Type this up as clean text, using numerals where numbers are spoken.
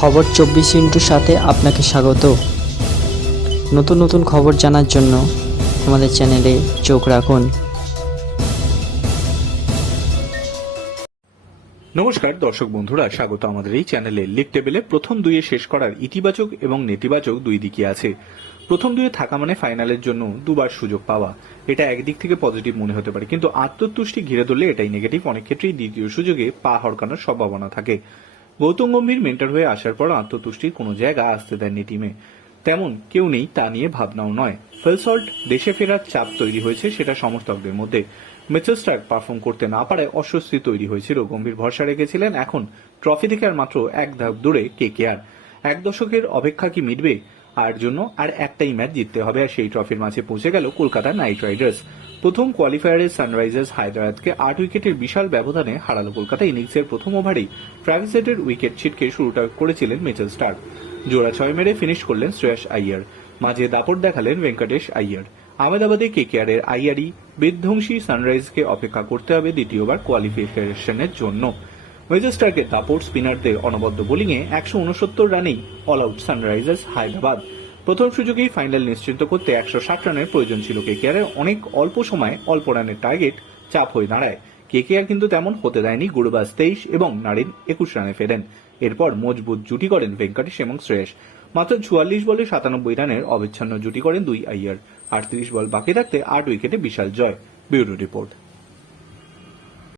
খবর 24 সাথে আপনাকে স্বাগত। নতুন নতুন খবর জানার জন্য আমাদের চ্যানেলে চোখ রাখুন। নমস্কার দর্শক বন্ধুরা, স্বাগত আমাদের এই চ্যানেলে। লিগ টেবিলে প্রথম দুইয়ে শেষ করার ইতিবাচক এবং নেতিবাচক দুই দিকই আছে। প্রথম দুইয়ে থাকা মানে ফাইনালের জন্য দুবার সুযোগ পাওয়া, এটা একদিক থেকে পজিটিভ মনে হতে পারে, কিন্তু আত্মতুষ্টি ঘিরে ধরলে এটাই নেগেটিভ। অনেক ক্ষেত্রেই দ্বিতীয় সুযোগে পা হড়কানোর সম্ভাবনা থাকে। গৌতম গম্ভীর মেন্টর হয়ে আসার পর আত্মতুষ্টির কোনো জায়গা আসতে দেননি টিমে, তেমন কেউ নেই তা নিয়ে ভাবনাও নয়। ফেলসল্ট দেশে ফেরার চাপ তৈরি হয়েছে সেটা সমর্থকদের মধ্যে। মিচেল স্টার্ক পারফর্ম করতে না পারায় অস্বস্তি তৈরি হয়েছিল। গম্ভীর ভরসা রেখেছিলেন এখন ট্রফি থেকে আর মাত্র এক ধাপ দূরে কেকেআর। এক দশকের অপেক্ষা কি মিটবে? আর জন্য আর একটাই ম্যাচ জিততে হবে, আর সেই ট্রফির মাঝে পৌঁছে গেল কলকাতা নাইট রাইডার্স। প্রথম কোয়ালিফায়ারে সানরাইজার্স হায়দ্রাবাদকে 8 উইকেটের বিশাল ব্যবধানে হারালো কলকাতা। ইনিংসের প্রথম ওভারেই ট্রাভিস হেডের উইকেট ছিটকে শুরুটা করেছিলেন মিচেল স্টার্ক। জোড়া 6 মেরে ফিনিশ করলেন শ্রেয়াস আইয়ার। মাঝে দাপট দেখালেন ভেঙ্কটেশ আইয়ার। আহমেদাবাদে কেকেআর এর আইয়ারই বিধ্বংসী সানরাইজকে অপেক্ষা করতে হবে দ্বিতীয়বার কোয়ালিফিকেশনের জন্য। মিচেল স্টার্কের দাপট, স্পিনারদের অনবদ্য বোলিংয়ে 169 রানেই অল আউট সানরাইজার্স হায়দ্রাবাদ। প্রথম সুযোগেই ফাইনাল নিশ্চিন্ত করতে 160 রানের প্রয়োজন ছিল কেকেআরের। অনেক অল্প সময়ে অল্প রানের টার্গেট চাপ হয়ে দাঁড়ায়। কেকেআর কিন্তু তেমন হতে দেয়নি। গুরবাজ 23 এবং নারিন 21 রানে ফেরেন। এরপর মজবুত জুটি করেন ভেঙ্কটেশ এবং শ্রেয়স। মাত্র 44 বলে 97 রানের অবিচ্ছিন্ন জুটি করেন দুই আইয়ার। 38 বল বাকি থাকতে 8 উইকেটে বিশাল জয়। Bureau report.